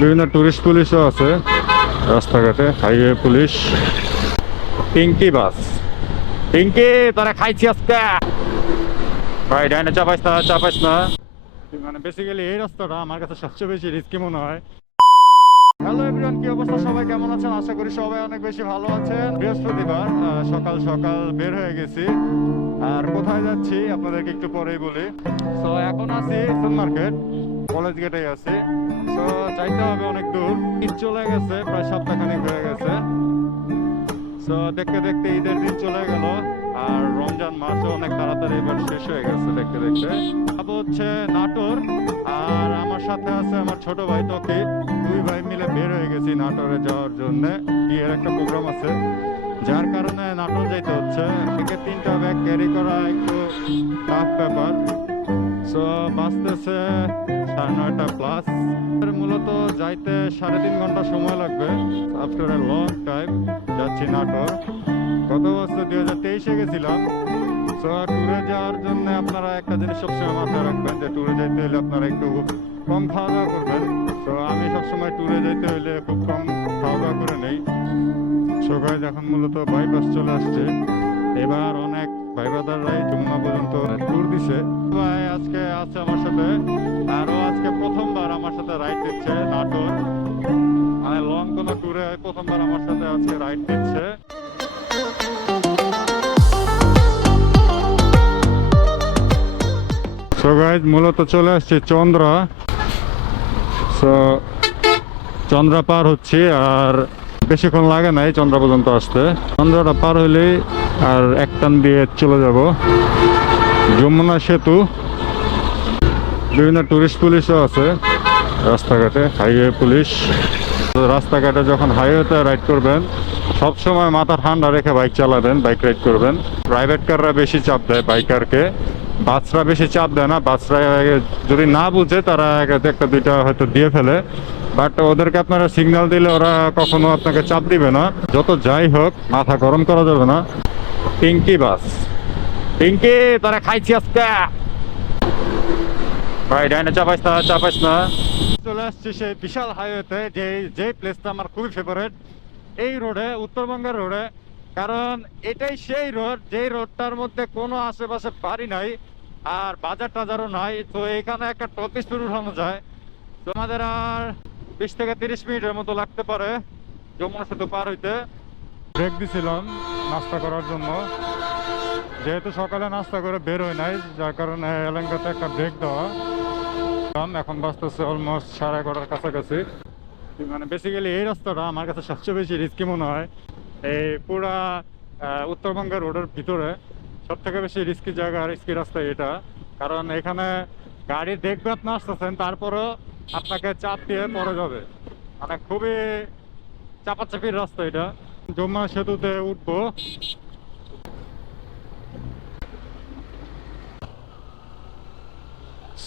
বিভিন্ন টুরিস্ট পুলিশও আছে রাস্তাঘাটে, হাইওয়ে পুলিশ। পিঙ্কি বাস, পিঙ্কি তোরা খাইছি আজকে ভাই, ডাইনে চাপাইস না, চাপাইস না। মানে বেসিক্যালি এই রাস্তাটা আমার কাছে সবচেয়ে বেশি রিস্কি মনে হয়। হ্যালো এভরিওয়ান, কি অবস্থা? সবাই কেমন আছেন? আশা করি সবাই অনেক বেশি ভালো আছেন। বৃহস্পতিবার সকাল সকাল বের হয়ে গেছি। আর কোথায় যাচ্ছি আপনাদেরকে একটু পরেই বলি। সো এখন আছি সুন মার্কেট, কলেজ গেটেই আছি। সো যাইতে হবে অনেক দূর, ঈদ চলে গেছে, প্রায় সপ্তাহখানেক হয়ে গেছে। সো দেখতে দেখতে ঈদের দিন চলে গেল, আর রমজান মাসও অনেক তাড়াতাড়ি এবার শেষ হয়ে গেছে দেখতে দেখতে। যাবো হচ্ছে নাটোর, আর আমার সাথে আছে আমার ছোট ভাই তকি। দুই ভাই মিলে বের হয়ে গেছি নাটোরে যাওয়ার জন্য। বিয়ের একটা প্রোগ্রাম আছে, যার কারণে নাটোর যাইতে হচ্ছে। থেকে 3টা ব্যাগ ক্যারি করা একটু টাফ ব্যাপার। সো বাঁচতেছে 9:30 প্লাস। মূলত যাইতে 3.5 ঘন্টা সময় লাগবে। আফটার এ লং টাইম যাচ্ছি নাটোর। গত বছর 2023-এ গেছিলাম। সো ট্যুরে যাওয়ার জন্য আপনারা একটা জিনিস সবসময় মাথায় রাখবেন, যে ট্যুরে যাইতে হলে আপনারা একটু কম খাওয়া দাওয়া করবেন। তো আমি সবসময় ট্যুরে যাইতে হলে খুব কম খাওয়া দাওয়া করে নেই। সবাই এখন মূলত বাইপাস চলে আসছে। এবার অনেক ভাই ব্রাদাররাই যমুনা পর্যন্ত ট্যুর দিছে। ভাই আজকে আছে আমার সাথে, আরও আজকে প্রথমবার আমার সাথে রাইড দিচ্ছে নাটোর। মানে লং কোনো ট্যুরে প্রথমবার আমার সাথে আজকে রাইড দিচ্ছে। সো গাইজ, মূলত চলে আসছে চন্দ্রা। সো চন্দ্রা পার হচ্ছি, আর বেশিক্ষণ লাগে নাই চন্দ্রা পর্যন্ত আসতে। চন্দ্রাটা পার হইলেই আর এক টান দিয়ে চলে যাব যমুনা সেতু। বিভিন্ন টুরিস্ট পুলিশও আছে রাস্তাঘাটে, হাইওয়ে পুলিশ। রাস্তাঘাটে যখন হাইওয়েতে রাইড করবেন সবসময় মাথা ঠান্ডা রেখে বাইক চালাবেন, বাইক রাইড করবেন। প্রাইভেট কাররা বেশি চাপ দেয় বাইকারকে, বাসরা বেশি চাপ দেয় না। বাসরা যদি না বুঝে তারা একটা দুইটা হয়তো দিয়ে ফেলে, বাট ওদেরকে আপনারা সিগন্যাল দিলে ওরা কখনো আপনাকে চাপ দিবে না। যত যাই হোক, মাথা গরম করা যাবে না। পিঙ্কি বাস, পিঙ্কি তোরা খাইছি আজকে ভাই, ডাইনে চাপাইস না, চাপাইস না। চলে আসছি সেই বিশাল হাইওয়েতে, যে প্লেসটা আমার খুবই ফেভারিট। এই রোডে, উত্তরবঙ্গের রোডে। কারণ এটাই সেই রোড, যেই রোডটার মধ্যে কোনো আশেপাশে বাড়ি নাই, আর বাজার টাজারও নাই। তো এখানে একটা টপ স্পিড উঠানো যায়। তো আমাদের আর 20 থেকে 30 মিনিটের মতো লাগতে পারে যমুনা সেতু পার হইতে। ব্রেক দিছিলাম নাস্তা করার জন্য, যেহেতু সকালে নাস্তা করে বের হয় নাই, যার কারণে এলাকাতে একটা ব্রেক দেওয়া। এখন বাজতেছে অলমোস্ট 11:30 কাছাকাছি। মানে বেসিক্যালি এই রাস্তাটা আমার কাছে সবচেয়ে বেশি রিস্কি মনে হয়। এই পুরা উত্তরবঙ্গের রোডের ভিতরে সব থেকে বেশি রিস্কি জায়গা, রিস্কি রাস্তা এটা। কারণ এখানে গাড়ি দেখবে আপনি আসতেছেন, তারপরও আপনাকে চাপ দিয়ে পড়ে যাবে। মানে খুবই চাপাচাপির রাস্তা এটা। যমুনা সেতুতে উঠবো।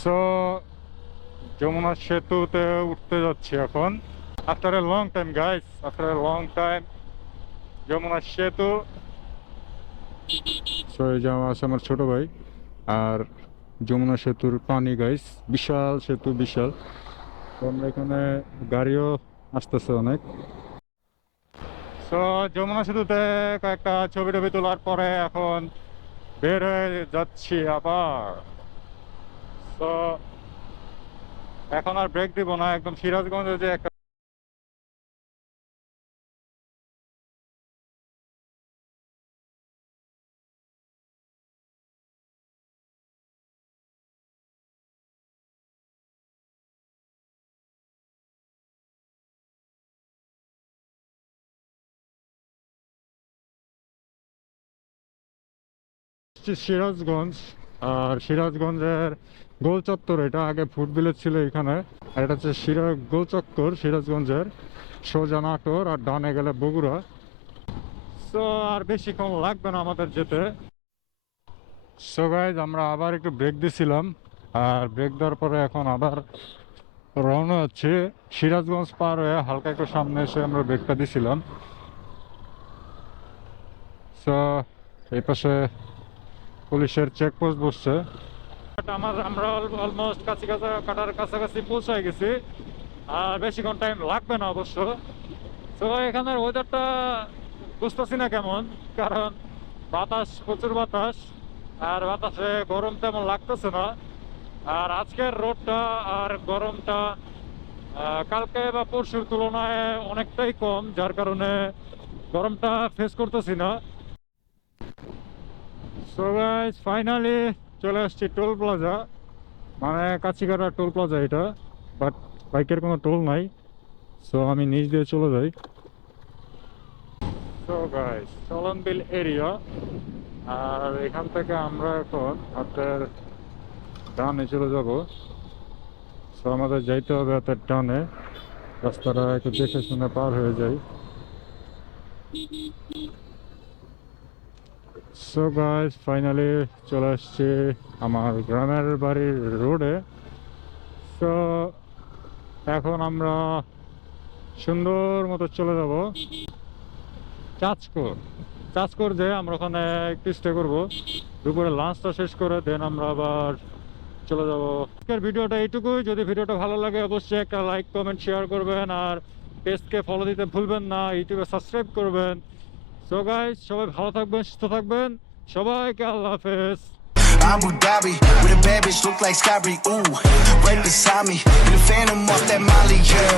সো যমুনা সেতুতে উঠতে যাচ্ছি এখন। After a long time guys, after a long time Jamuna সেতু। সো এই যে আমার আছে আমার ছোট ভাই, আর যমুনা সেতুর পানি গাইস, বিশাল সেতু, বিশাল। তো আমরা এখানে গাড়িও আসতেছে অনেক। সো যমুনা সেতুতে কয়েকটা ছবি টবি তোলার পরে এখন বের হয়ে যাচ্ছি আবার। তো এখন আর ব্রেক দিব না, একদম সিরাজগঞ্জে যে একটা সিরাজগঞ্জ। আর সিরাজগঞ্জের গোল চত্বর, এটা আগে ফুট ভিলেজ ছিল এখানে। আর এটা হচ্ছে গোল চত্বর সিরাজগঞ্জের, সোজা নাটোর, আর ডানে গেলে বগুড়া। সো আর বেশিক্ষণ লাগবে না আমাদের যেতে। সো গাইজ, আমরা আবার একটু ব্রেক দিছিলাম, আর ব্রেক দেওয়ার পরে এখন আবার রওনা হচ্ছে। সিরাজগঞ্জ পার হয়ে হালকা একটু সামনে এসে আমরা ব্রেকটা দিছিলাম। সো এই পাশে পুলিশের চেকপোস্ট বসছে। আমরা অলমোস্ট কাছাকাছি পৌঁছায় গেছি। আর বেশিক্ষণ টাইম লাগবে না অবশ্য। তো এখানের ওয়েদারটা বুঝতেছি না কেমন, কারণ বাতাস, প্রচুর বাতাস, আর বাতাসে গরম তেমন লাগতেছে না। আর আজকের রোদটা আর গরমটা কালকে বা পরশুর তুলনায় অনেকটাই কম, যার কারণে গরমটা ফেস করতেছি না। সো গাইস, ফাইনালি চলে আসছি টোল প্লাজা, মানে কাছিগাড়া টোল প্লাজা এটা, বাট বাইকের কোনো টোল নাই, সো আমি নিচ দিয়ে চলে যাই। সো গাইস, চলনবিল এরিয়া, আর এখান থেকে আমরা এখন হাতের ডানে চলে যাব। সো আমাদের যাইতে হবে হাতের ডানে, রাস্তাটা একটু দেখে শুনে পার হয়ে যাই। সো গাইস, ফাইনালি চলে আসছি আমার গ্রামের বাড়ির রোডে। সো এখন আমরা সুন্দর মতো চলে যাব চাঁচকর। চাঁচকর যে আমরা ওখানে একটু স্টে করবো, দুপুরে লাঞ্চটা শেষ করে দেন আমরা আবার চলে যাব। আজকের ভিডিওটা এইটুকুই। যদি ভিডিওটা ভালো লাগে অবশ্যই একটা লাইক, কমেন্ট, শেয়ার করবেন, আর পেজকে ফলো দিতে ভুলবেন না, ইউটিউবে সাবস্ক্রাইব করবেন। সো গাইস, সবাই ভালো থাকবেন, সুস্থ থাকবেন, সবাইকে আল্লাহ হাফেজ। Abu Dhabi, with a bad bitch look like Scotty, ooh, right beside me, in the phantom off that Molly, yeah.